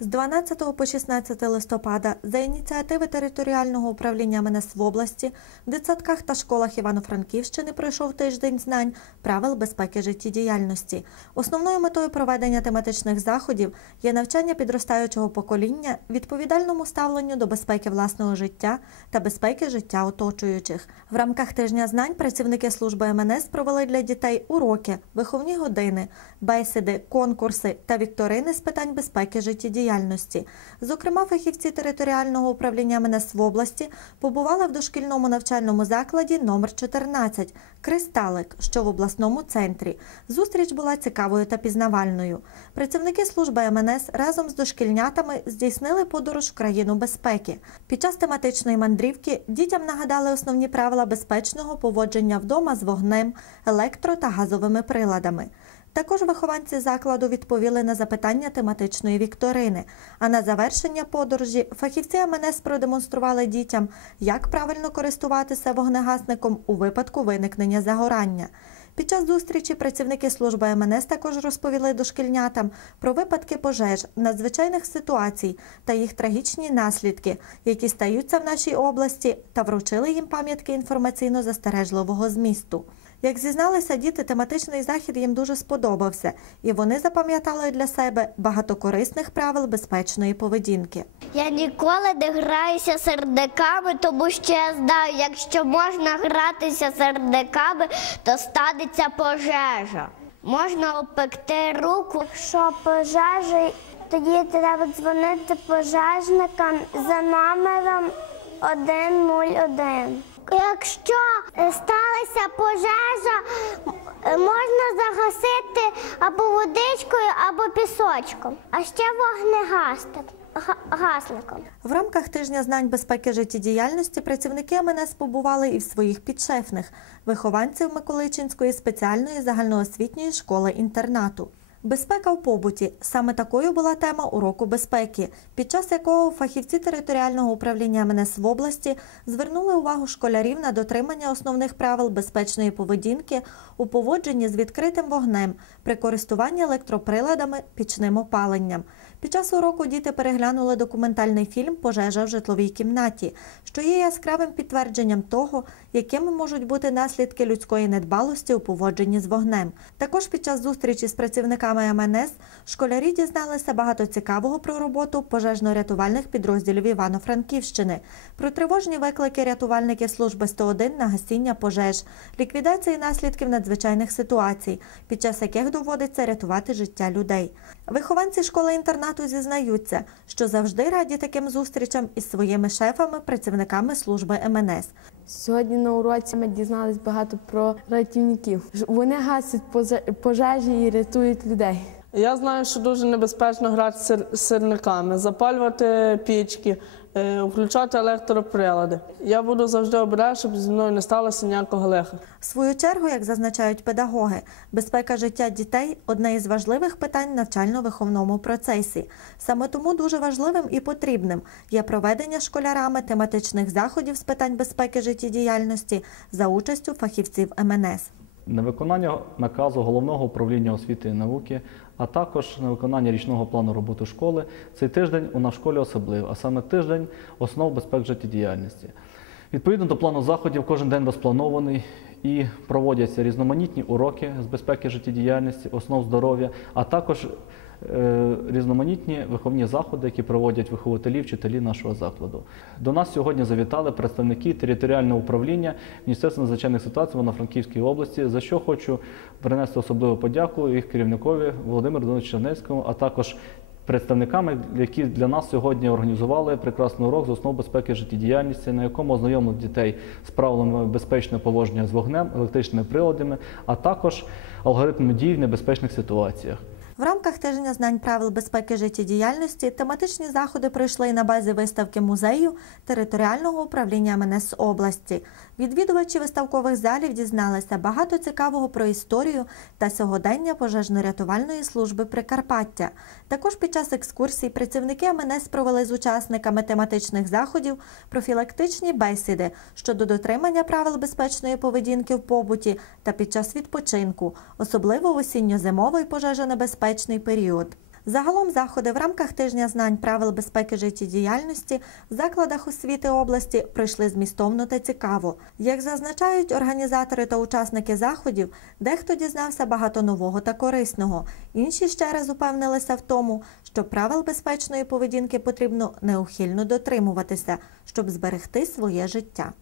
З 12 по 16 листопада за ініціативи територіального управління МНС в області в дитсадках та школах Івано-Франківщини пройшов тиждень знань правил безпеки життєдіяльності. Основною метою проведення тематичних заходів є навчання підростаючого покоління відповідальному ставленню до безпеки власного життя та безпеки життя оточуючих. В рамках тижня знань працівники служби МНС провели для дітей уроки, виховні години, бесіди, конкурси та вікторини з питань безпеки життєдіяльності. Зокрема, фахівці територіального управління МНС в області побували в дошкільному навчальному закладі номер 14 Кристалик, що в обласному центрі. Зустріч була цікавою та пізнавальною. Працівники служби МНС разом з дошкільнятами здійснили подорож в країну безпеки. Під час тематичної мандрівки дітям нагадали основні правила безпечного поводження вдома з вогнем, електро та газовими приладами. Також вихованці закладу відповіли на запитання тематичної вікторини. А на завершення подорожі фахівці МНС продемонстрували дітям, як правильно користуватися вогнегасником у випадку виникнення загорання. Під час зустрічі працівники служби МНС також розповіли дошкільнятам про випадки пожеж, надзвичайних ситуацій та їх трагічні наслідки, які стаються в нашій області, та вручили їм пам'ятки інформаційно-застережливого змісту. Як зізналися діти, тематичний захід їм дуже сподобався, і вони запам'ятали для себе багато корисних правил безпечної поведінки. Я ніколи не граюся сердеками, тому що я знаю, якщо можна гратися сердеками, то станеться пожежа. Можна опекти руку. Якщо пожежа, тоді треба дзвонити пожежникам за номером 101. Якщо е, сталася пожежа, можна загасити або водичкою, або пісочком, а ще вогнегасник. га- Гасником. В рамках тижня знань безпеки життєдіяльності працівники МНС побували і в своїх підшефних вихованців Миколичинської спеціальної загальноосвітньої школи інтернату. Безпека в побуті саме такою була тема уроку безпеки, під час якого фахівці територіального управління МНС в області звернули увагу школярів на дотримання основних правил безпечної поведінки у поводженні з відкритим вогнем при користуванні електроприладами пічним опаленням. Під час уроку діти переглянули документальний фільм Пожежа в житловій кімнаті, що є яскравим підтвердженням того, якими можуть бути наслідки людської недбалості у поводженні з вогнем. Також під час зустрічі з працівниками МНС школярі дізналися багато цікавого про роботу пожежно-рятувальних підрозділів Івано-Франківщини, про тривожні виклики рятувальників служби 101 на гасіння пожеж, ліквідації наслідків надзвичайних ситуацій, під час яких доводиться рятувати життя людей. Вихованці школи інтернату зізнаються, що завжди раді таким зустрічам із своїми шефами, працівниками служби МНС. Сьогодні на уроці ми дізналися багато про рятівників. Вони гасять пожежі і рятують людей. Я знаю, що дуже небезпечно грати з сирниками, запалювати пічки, включати електроприлади. Я буду завжди обережний, щоб зі мною не сталося ніякого лиха. В свою чергу, як зазначають педагоги, безпека життя дітей одне із важливих питань навчально-виховному процесі. Саме тому дуже важливим і потрібним є проведення школярами тематичних заходів з питань безпеки життєдіяльності за участю фахівців МНС. На виконання наказу головного управління освіти і науки, а також на виконання річного плану роботи школи. Цей тиждень у нас в школі особливий, а саме тиждень основ безпек життєдіяльності. Відповідно до плану заходів, кожен день розпланований і проводяться різноманітні уроки з безпеки життєдіяльності, основ здоров'я, а також різноманітні виховні заходи, які проводять вихователі, вчителі нашого закладу. До нас сьогодні завітали представники територіального управління Міністерства надзвичайних ситуацій Івано-Франківської області, за що хочу принести особливу подяку їх керівникові Володимиру Доничу Чернецькому, а також представниками, які для нас сьогодні організували прекрасний урок з основ безпеки життєдіяльності, на якому ознайомили дітей з правилами безпечного поводження з вогнем, електричними приладами, а також алгоритмами дій в небезпечних ситуаціях. В рамках тижня знань правил безпеки життєдіяльності тематичні заходи пройшли на базі виставки музею територіального управління МНС області. Відвідувачі виставкових залів дізналися багато цікавого про історію та сьогодення пожежно-рятувальної служби Прикарпаття. Також під час екскурсій працівники МНС провели з учасниками тематичних заходів профілактичні бесіди щодо дотримання правил безпечної поведінки в побуті та під час відпочинку, особливо в осінньо-зимовий пожежонебезпечний період. Загалом заходи в рамках тижня знань правил безпеки життєдіяльності в закладах освіти області пройшли змістовно та цікаво. Як зазначають організатори та учасники заходів, дехто дізнався багато нового та корисного. Інші ще раз упевнилися в тому, що правил безпечної поведінки потрібно неухильно дотримуватися, щоб зберегти своє життя.